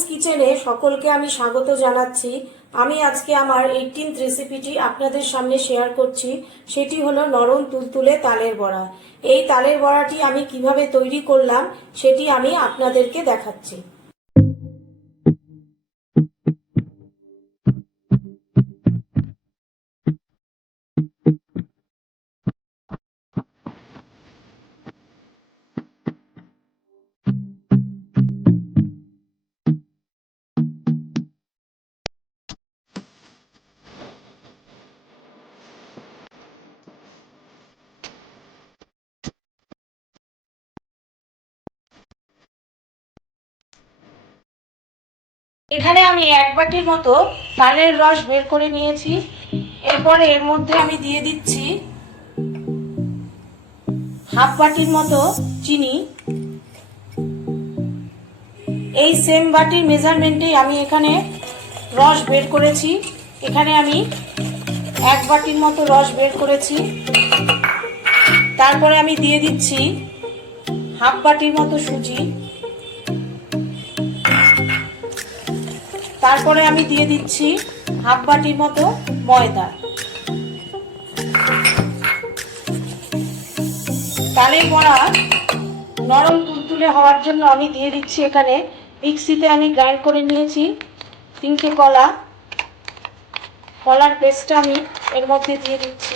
আনুস কিচেনে সকলকে আমি স্বাগত জানাচ্ছি। আমি আজকে আমার 18th রেসিপিটি আপনাদের সামনে শেয়ার করছি। সেটি হলো নরম তুলতুলে তালের বড়া। এই তালের বড়াটি আমি কিভাবে তৈরি করলাম সেটি আমি আপনাদেরকে দেখাচ্ছি। এখানে আমি 1 বাটির মতো তালের রস বের করে নিয়েছি। এরপরে এর মধ্যে আমি দিয়ে দিচ্ছি হাফ বাটির মতো চিনি। এই সেম বাটির মেজারমেন্টেই আমি এখানে রস বের করেছি। এখানে আমি 1 বাটির মতো রস বের করেছি। তারপরে আমি দিয়ে দিচ্ছি হাফ বাটির মতো সুজি। তারপরে আমি দিয়ে দিচ্ছি হাফ বাটির মতো ময়দা। তালের বড়া নরম তুলতুলে হওয়ার জন্য আমি দিয়ে দিচ্ছি এখানে মিক্সিতে আমি গ্রাইন্ড করে নিয়েছি 3টে কলা। কলার পেস্টটা আমি এর মধ্যে দিয়ে দিচ্ছি।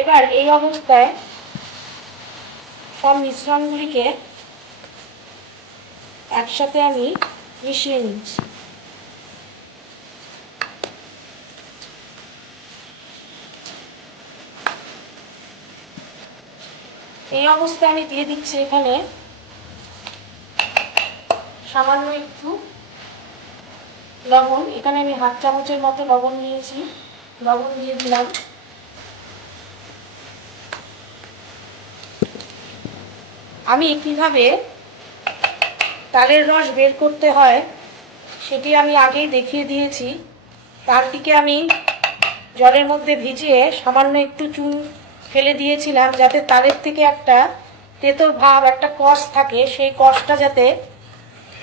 এবার এই অবস্থায় সব মিশ্রণগুলিকে একসাথে আমি মিশিয়ে নিচ্ছি। এই অবস্থায় আমি দিয়ে দিচ্ছি এখানে সামান্য একটু লবণ। এখানে আমি হাফ চামচের মতো লবণ নিয়েছি, লবণ দিয়ে দিলাম। আমি কিভাবে তালের রস বের করতে হয় সেটি আমি আগেই দেখিয়ে দিয়েছি। তার দিকে আমি জলের মধ্যে ভিজিয়ে সামান্য একটু চুন ফেলে দিয়েছিলাম, যাতে তালের থেকে একটা তেতো ভাব, একটা কষ থাকে, সেই কষটা যাতে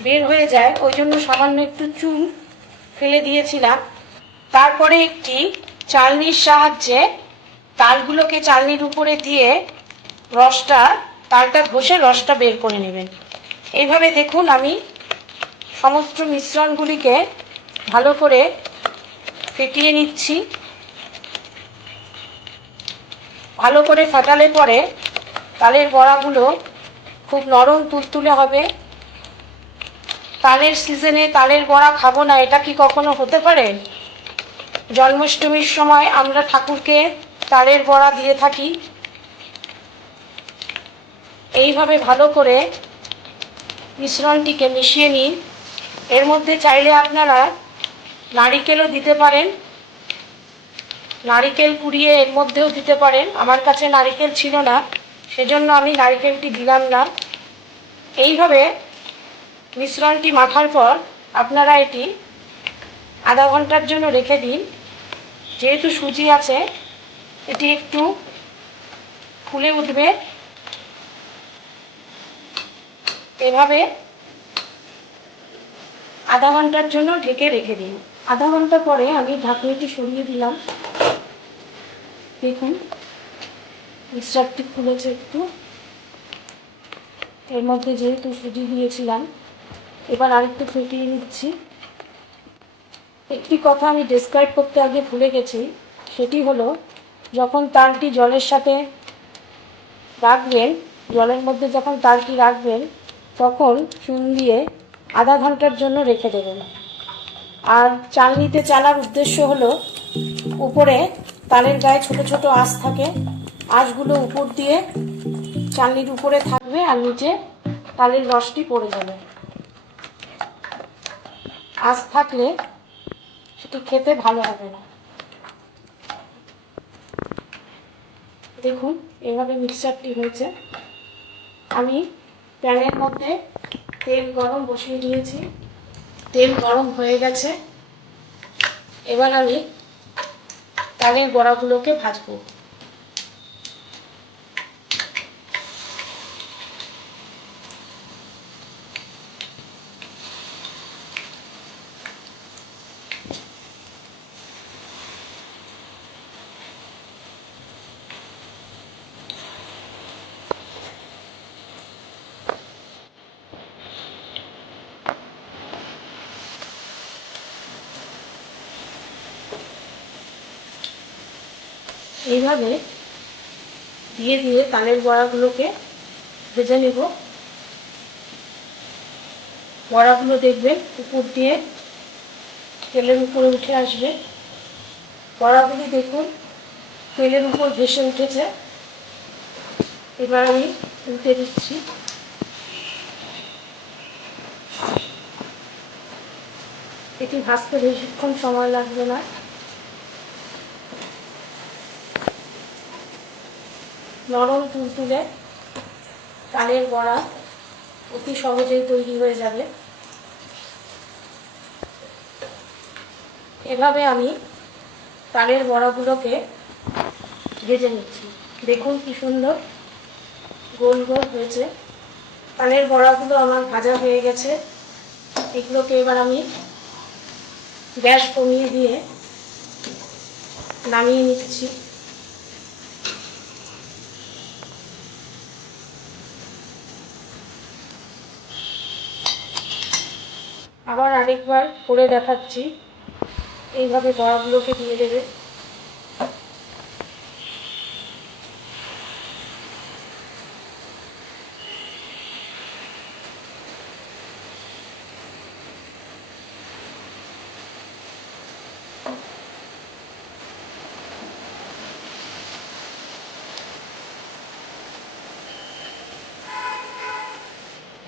বের হয়ে যায়, ওই জন্য সামান্য একটু চুন ফেলে দিয়েছিলাম। তারপরে একটি চালনির সাহায্যে তালগুলোকে চালনির উপরে দিয়ে তালটা ঘষে রসটা বের করে নেবেন। এইভাবে দেখুন আমি সমস্ত মিশ্রণগুলিকে ভালো করে ফেটিয়ে নিচ্ছি। ভালো করে ফাটালে পরে তালের বড়াগুলো খুব নরম তুলতুলে হবে। তালের সিজনে তালের বড়া খাবো না, এটা কি কখনো হতে পারে? জন্মাষ্টমীর সময় আমরা ঠাকুরকে তালের বড়া দিয়ে থাকি। এইভাবে ভালো করে মিশ্রণটিকে মিশিয়ে নিন। এর মধ্যে চাইলে আপনারা নারিকেলও দিতে পারেন, নারিকেল কুড়িয়ে এর মধ্যেও দিতে পারেন। আমার কাছে নারিকেল ছিল না, সেজন্য আমি নারিকেলটি দিলাম না। এইভাবে মিশ্রণটি মাখার পর আপনারা এটি আধা ঘন্টার জন্য রেখে দিন। যেহেতু সুজি আছে, এটি একটু ফুলে উঠবে। এভাবে আধা ঘন্টার জন্য ঢেকে রেখে দিন। আধা ঘন্টা পরে আমি ঢাকনিটি সরিয়ে দিলাম। দেখুন মিক্সচারটি ফুলেছে একটু। এর মধ্যে যেহেতু সুজি দিয়েছিলাম, এবার আরেকটু ফেটিয়ে নিচ্ছি। একটি কথা আমি ডেসক্রাইব করতে আগে ভুলে গেছি, সেটি হলো যখন তালটি জলের সাথে রাখবেন, জলের মধ্যে যখন তালটি রাখবেন, তখন চুন দিয়ে আধা ঘন্টার জন্য রেখে দেবেন। আর চালনিতে চালার উদ্দেশ্য হলো উপরে তালের গায়ে ছোট ছোট আঁশ থাকে, আঁশগুলো উপর দিয়ে চালনির উপরে থাকবে আর নিচে তালের রসটি পড়ে যাবে। আঁশ থাকলে সেটি খেতে ভালো হবে না। দেখুন এভাবে মিক্সচারটি হয়েছে। আমি প্যানের মধ্যে তেল গরম বসিয়ে দিয়েছি, তেল গরম হয়ে গেছে। এবার আমি তালের বড়াগুলোকে ভাজবো। এইভাবে দিয়ে দিয়ে তালের বড়াগুলোকে ভেজে নেব। বড়াগুলো দেখবেন উপর দিয়ে তেলের উপরে উঠে আসবে। বড়াগুলি দেখুন তেলের উপর ভেসে উঠেছে। এবার আমি উল্টে দিচ্ছি। এটি ভাজতে বেশিক্ষণ সময় লাগবে না। নরম তুলতুলে তালের বড়া অতি সহজেই তৈরি হয়ে যাবে। এভাবে আমি তালের বড়াগুলোকে ভেজে নিচ্ছি। দেখুন কি সুন্দর গোল গোল হয়েছে। তালের বড়াগুলো আমার ভাজা হয়ে গেছে। এগুলোকে এবার আমি গ্যাস কমিয়ে দিয়ে নামিয়ে নিচ্ছি। আবার আরেকবার করে দেখাচ্ছি। এইভাবে বড়াগুলোকে দিয়ে দেবে।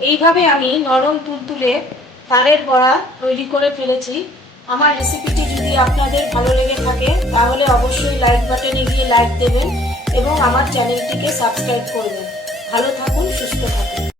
এইভাবে আমি নরম তুলতুলে তালের বড়া তৈরি করে ফেলেছি। আমার রেসিপিটি যদি আপনাদের ভালো লেগে থাকে তাহলে অবশ্যই লাইক বাটনে গিয়ে লাইক দেবেন এবং আমার চ্যানেলটিকে সাবস্ক্রাইব করবেন। ভালো থাকুন, সুস্থ থাকুন।